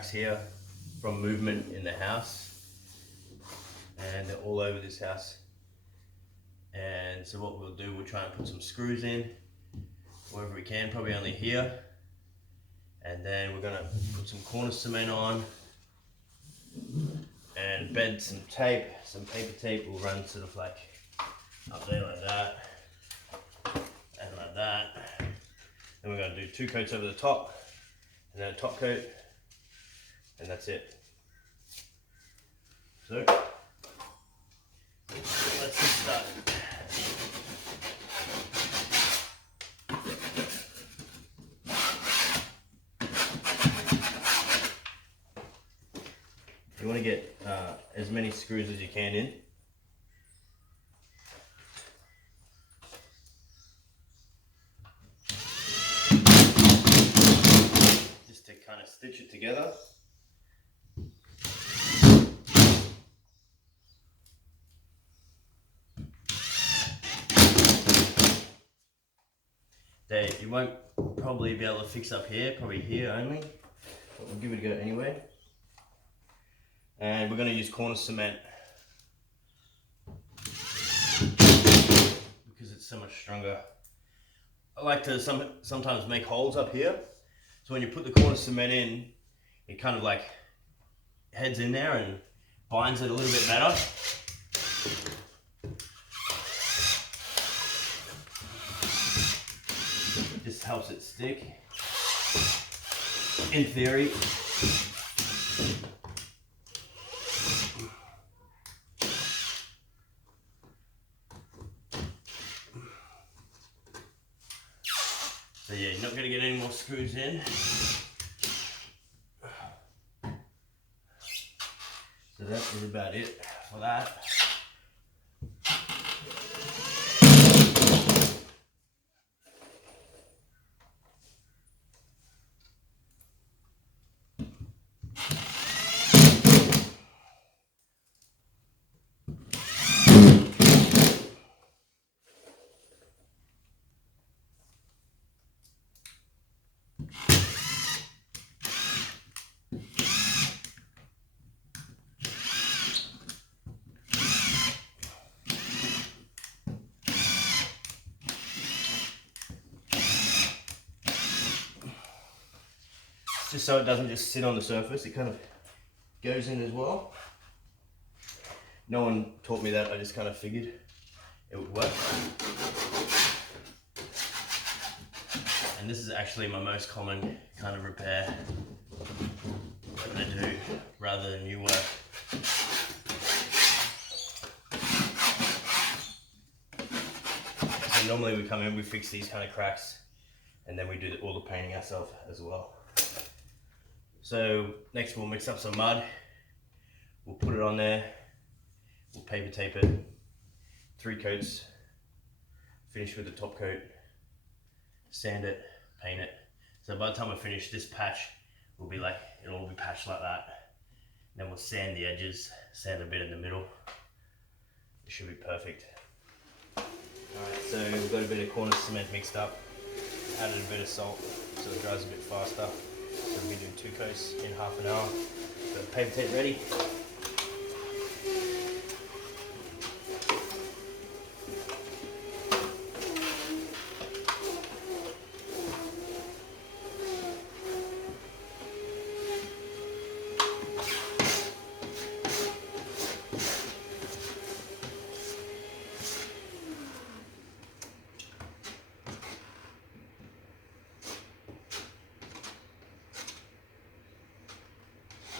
cracks here from movement in the house, and they're all over this house. And so what we'll do, we'll try and put some screws in wherever we can, probably only here. And then we're gonna put some cornice cement on and bed some tape, some paper tape. We'll run sort of like up there like that and like that. Then we're gonna do 2 coats over the top and then a top coat, and that's it. So let's get started. You want to get as many screws as you can in. Just to kind of stitch it together. There, you won't probably be able to fix up here, probably here only, but we'll give it a go anyway. And we're going to use cornice cement because it's so much stronger. I like to sometimes make holes up here, so when you put the cornice cement in, it kind of like heads in there and binds it a little bit better. Just helps it stick, in theory. So yeah, you're not going to get any more screws in. So that is about it for that. Just so it doesn't just sit on the surface, it kind of goes in as well. No one taught me that, I just kind of figured it would work. And this is actually my most common kind of repair that I do rather than new work. So normally we come in, we fix these kind of cracks, and then we do all the painting ourselves as well. So next we'll mix up some mud, we'll put it on there, we'll paper tape it, 3 coats, finish with the top coat, sand it, paint it. So by the time I finish this patch, it'll all be patched like that. Then we'll sand the edges, sand a bit in the middle. It should be perfect. Alright, so we've got a bit of cornice cement mixed up, added a bit of salt so it dries a bit faster. So we do 2 coats in half an hour. Got the paper tape ready.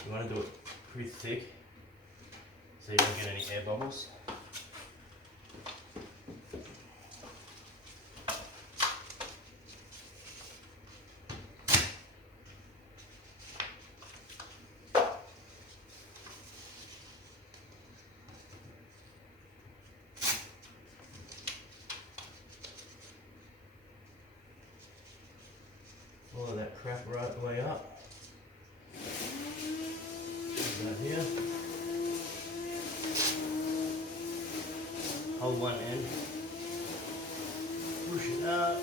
You want to do it pretty thick so you don't get any air bubbles. Follow that crap right the way up. Right here. Hold one end. Push it out.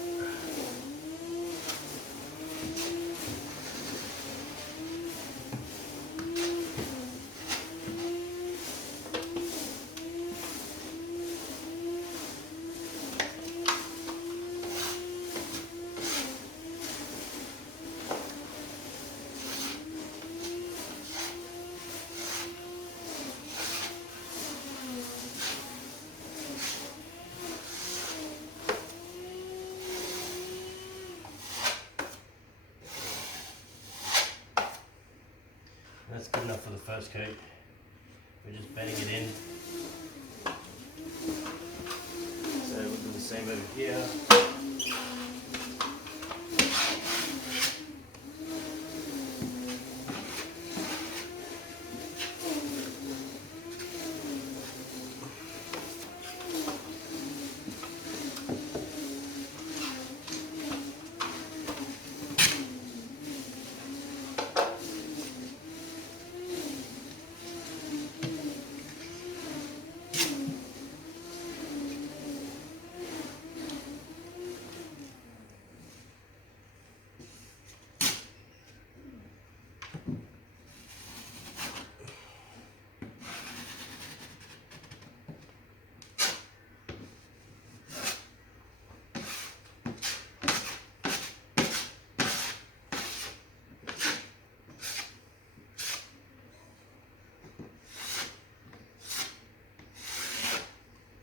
for the first coat. We're just bedding it in. So we'll do the same over here.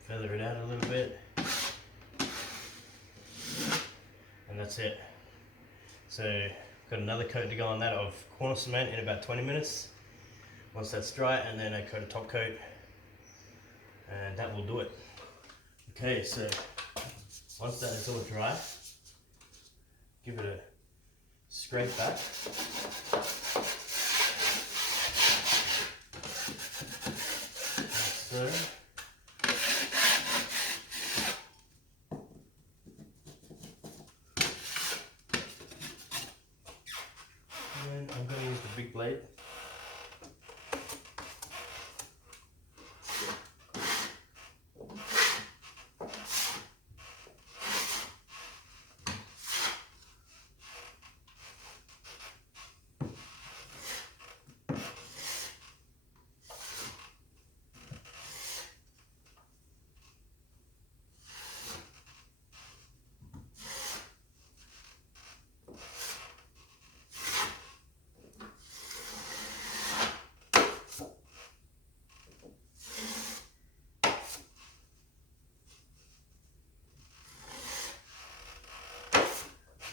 Feather it out a little bit, and that's it. So got another coat to go on that of corner cement in about 20 minutes. Once that's dry, and then I coat a top coat, and that will do it. Okay, so once that is all dry, give it a scrape back. Like so. And I'm going to use the big blade.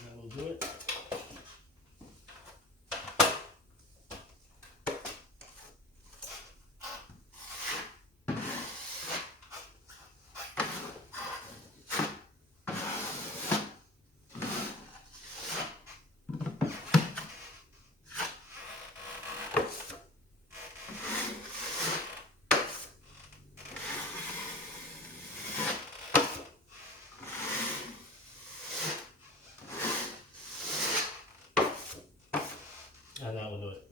That will do it. And that will do it.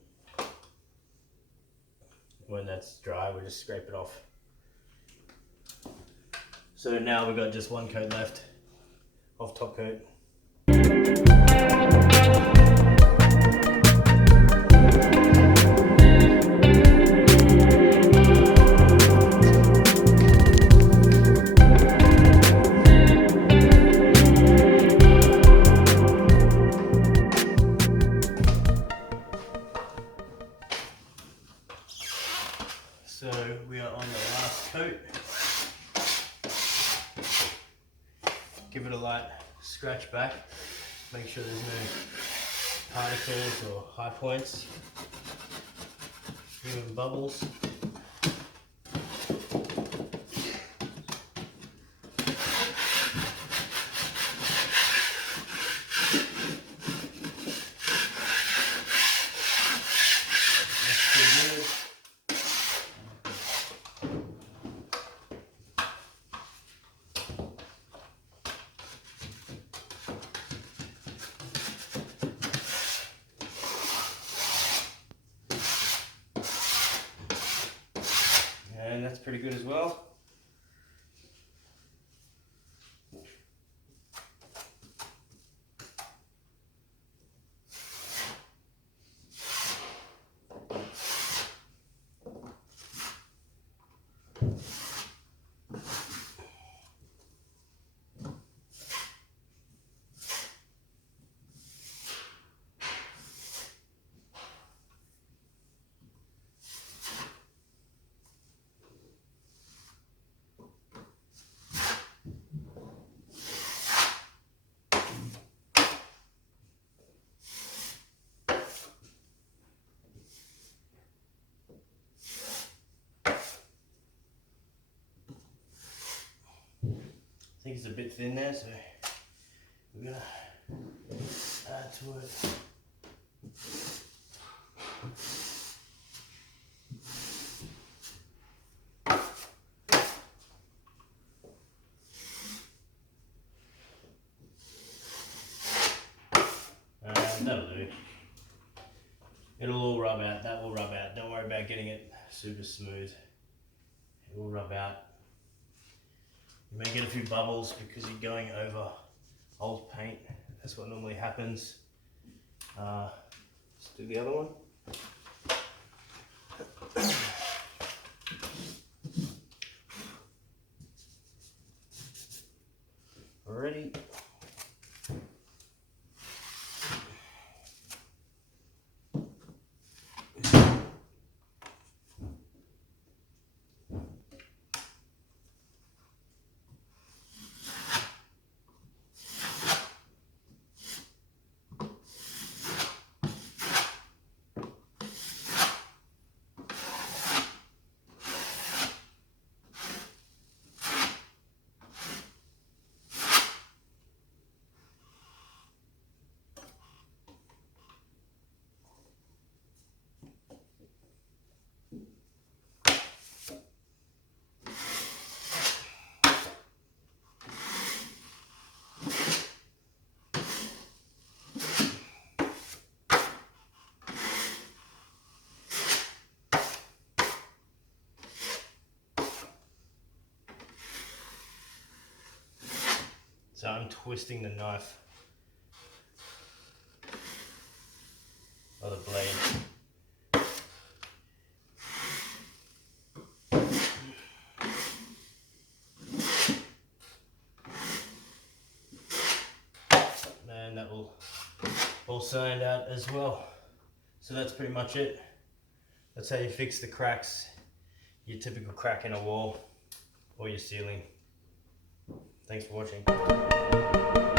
When that's dry, we'll just scrape it off. So now we've got just one coat left of top coat. So we are on the last coat. Give it a light scratch back. Make sure there's no particles or high points. Even bubbles. And that's pretty good as well. think it's a bit thin there, so we're gonna add to it. And that'll do. It'll all rub out, that will rub out. Don't worry about getting it super smooth. It will rub out. You may get a few bubbles because you're going over old paint. That's what normally happens. Let's do the other one. Ready? So I'm twisting the knife or the blade. And that will all sand out as well. So that's pretty much it. That's how you fix the cracks, your typical crack in a wall or your ceiling. Thanks for watching.